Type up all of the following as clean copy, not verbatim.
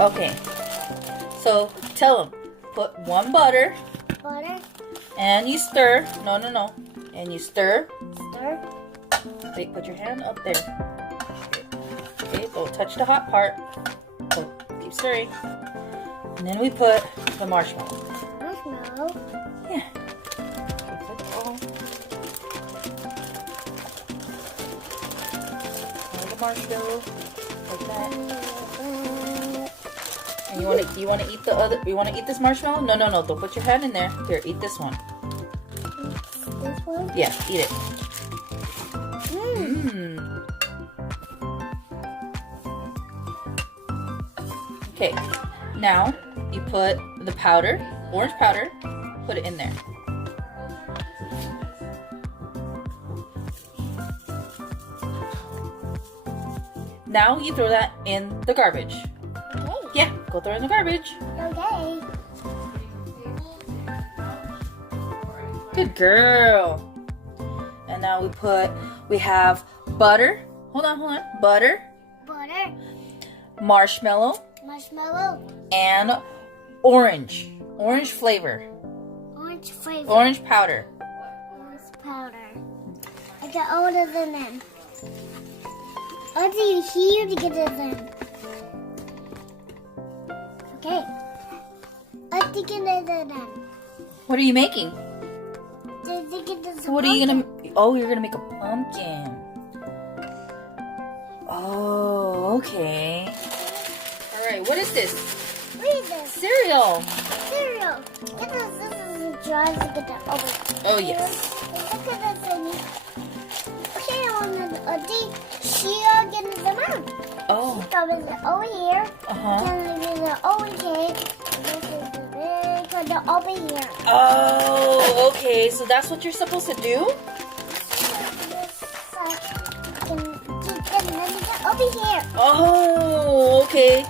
Okay, so tell them, put 1 butter. Butter. And you stir. No. And you stir. Stir. Wait, put your hand up there. Okay, don't touch the hot part. So keep stirring. And then we put the marshmallow. Marshmallow. Yeah. Okay, put all the marshmallow like that. And you want to eat the other? You want to eat this marshmallow? No. Don't put your hand in there. Here, eat this one. This one? Yeah, eat it. Okay, now you put the powder, orange powder, put it in there. Now you throw that in the garbage. Okay. Yeah, go throw it in the garbage. Okay. Good girl. And now we have butter. Hold on. Butter, Butter. marshmallow, Marshmallow. and orange. Orange flavor. Orange flavor. Orange powder. Orange powder. I got all of them in. What do you hear to get it in? Okay. What do you get it in? What are you making? What are you gonna? Oh, you're gonna make a pumpkin. Oh, okay. All right. What is this? Read this. Cereal. Cereal. Get this. This is a jar to get that over. Oh yes. Look at this thing. Okay, I want to she get the mom. Oh. She comes over here. Uh-huh. Can it over here? This is the big one over here. Oh, okay. So that's what you're supposed to do? Over here. Oh, okay.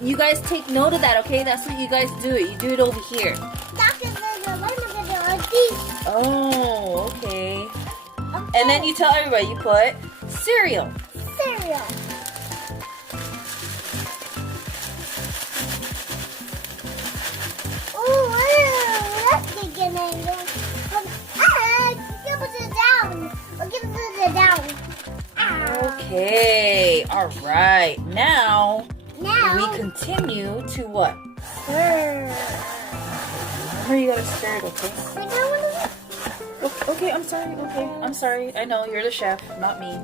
You guys take note of that, okay? That's what you guys do. You do it over here. Oh, okay. And then you tell everybody you put cereal. Cereal. Oh, that's getting in. Give it down. Give it down. Okay. All right. Now we Now. continue to what? Stir. Remember, you gotta stir it, okay? Okay, I'm sorry. Okay, I'm sorry. I know you're the chef, not me.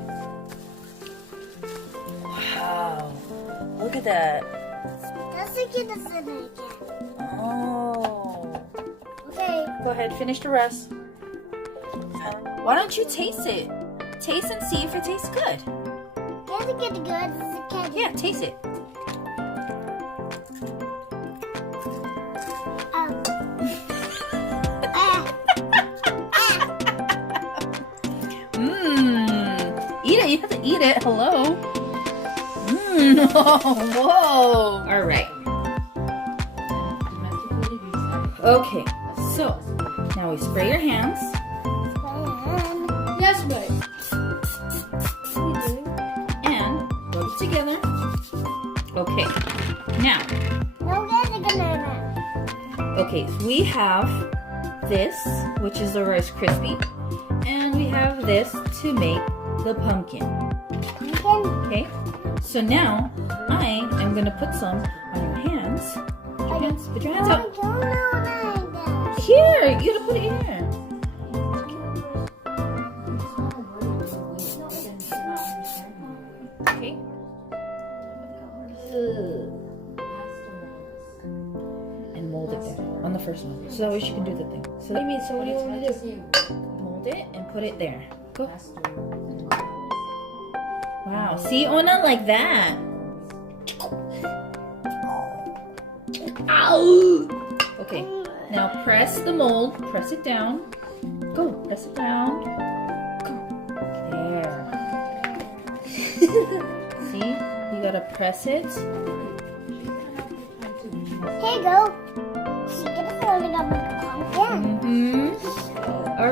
Wow. Look at that. Let's get this in again. Oh. Okay. Go ahead, finish the rest. Why don't you taste it? Taste and see if it tastes good. Does it get good? Does it get Yeah, taste it. Eat it. You have to eat it. Hello. Whoa. All right. Okay. So now we spray your hands. Yes, babe. And rub it together. Okay. Now. No, get the banana. Okay. So we have this, which is the Rice Krispie, and we have this to make the pumpkin. Okay. So now I am gonna put some on your hands. Put your hands up. Here, you gotta put it here. Okay. And mold it there on the first one. So that way she can do the thing. So What do you mean? So what do you want to do? mold it and put it there. Go. Wow. See, Ona, like that. Ow! Okay. Now press the mold. Press it down. Go. Press it down. Go. There. See? You gotta press it. Here you go. She gets a pumpkin. Mm-hmm. All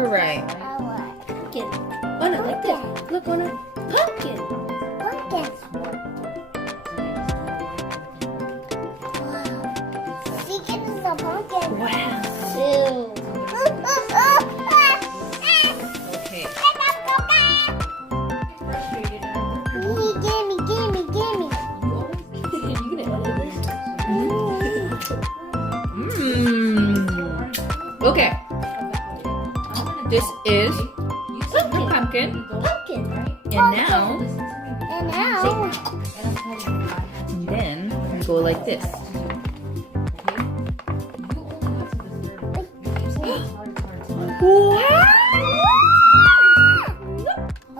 This is the pumpkin. Pumpkin. And now, And now. and then we go like this.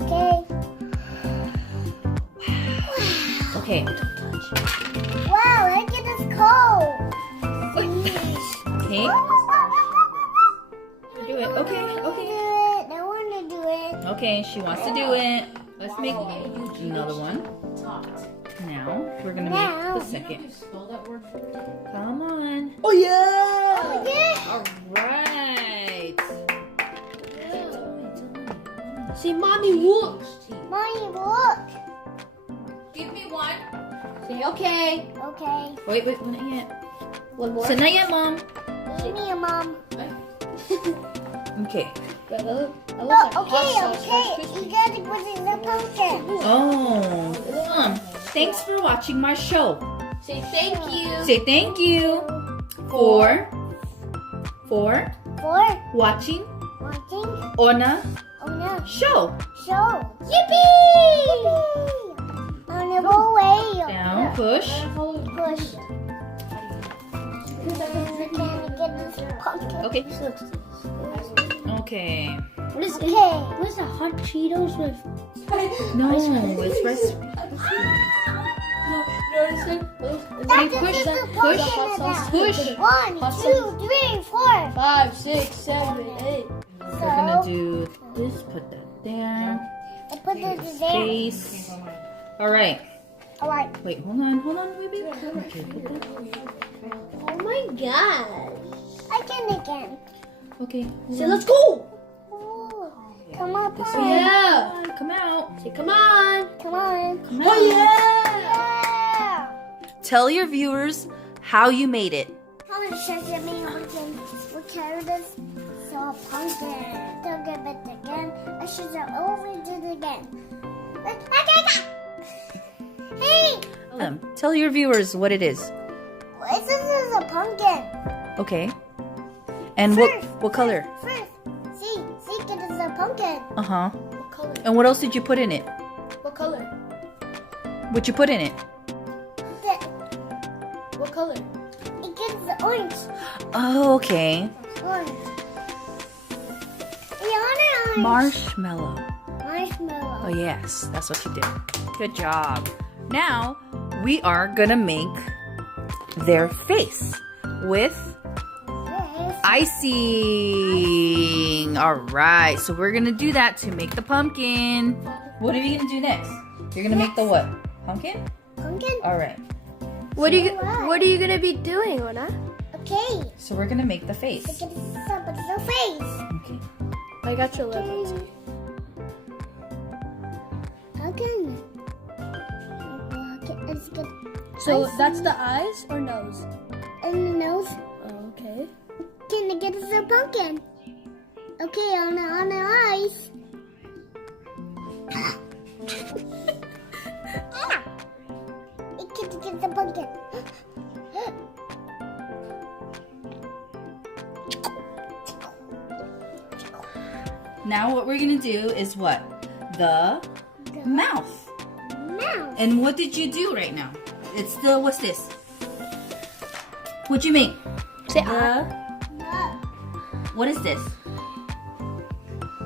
Okay. Okay. Wow, look at this cold. Okay. Do it. Okay. Okay. I want to do it. Okay. She wants to do it. Let's make another one. Now we're gonna make the second. Come on. Oh yeah! Yeah. All right. Say, mommy, look. Mommy, look. Give me one. Say, okay. Okay. Wait, not yet. One more. So not yet, Mom. Give me a mom. Okay. Okay. You gotta put in the pumpkin. Oh, Mom. Thanks for watching my show. Say thank you. Say thank you for For watching watching on a on the show. show. Yippee! On the way. Down, push. Push. We can't get this pumpkin. Okay. Okay. What is Okay. What is that? Hot Cheetos with? No, it's rice. That's push, just the push, pumpkin now. push. 1, 2, 3, 4. 5, 6, 7, 8. We're gonna do this. Put that there. I put it there. Space. All right. All right. Wait. Hold on, baby. Okay. Put that. Oh my god. I can again. Okay. Say let's go. Ooh. Come on, This Papa. way. Yeah. Come out. Say come on. Come on. Come out. Oh yeah. Yeah. Tell your viewers how you made it. How many shows I mean we carry this? So pumpkin. Don't give it again. I should have overdid it again. Hey! Tell your viewers what it is. This is a pumpkin. Okay. And what color? First, see, it is a pumpkin. Uh-huh. What color? And what else did you put in it? What color? What you put in it? What color? It gives the orange. Oh, okay. Orange. Orange. Marshmallow. Marshmallow. Oh, yes. That's what you did. Good job. Now, we are gonna make their face with This. icing. All right. So we're gonna do that to make the pumpkin. What are you gonna do next? You're gonna make the what? Pumpkin? Pumpkin. All right. What are you gonna be doing, Ona? Okay. So we're gonna make the face. Look at the face. Okay. I got your Legos. Again. It's good. So that's the eyes or nose? And the nose. Oh, okay. Can I get us a pumpkin? Okay, on the ice. It can get the pumpkin. Now what we're gonna do is what? The mouth. Mouse. And what did you do right now? It's still, what's this? What'd you make? Say The, what is this?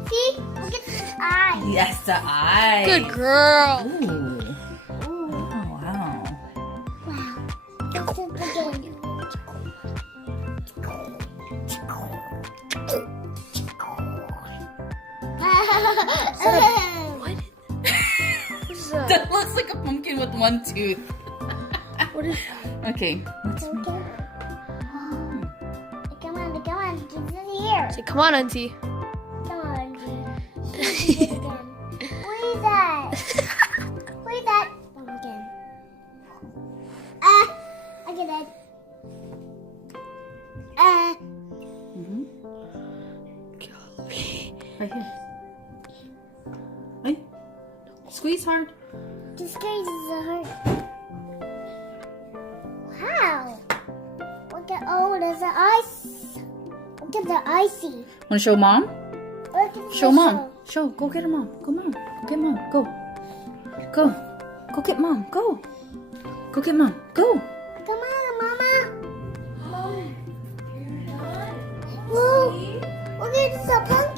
See? Look at the eye. Yes, the eye. Good girl. Ooh. Oh, wow. Wow. Let's do it again. What's that? That looks like a pumpkin with one tooth. What is Okay. Come on, get it here. Say come on, auntie. Come on, G. Again. What is that? What is that? Pumpkin. I get it. Right here. Hey. Squeeze hard. This case is a heart. Wow. Look at, oh, there's the ice. Look at the icy. Want to show Mom? Look at Show the mom. Show. Go get her mom. Go mom. Go get mom. Go. Go. Go get mom. Go. Go get mom. Go. Come on, Mama. Mom. Whoa. Look at the pumpkin.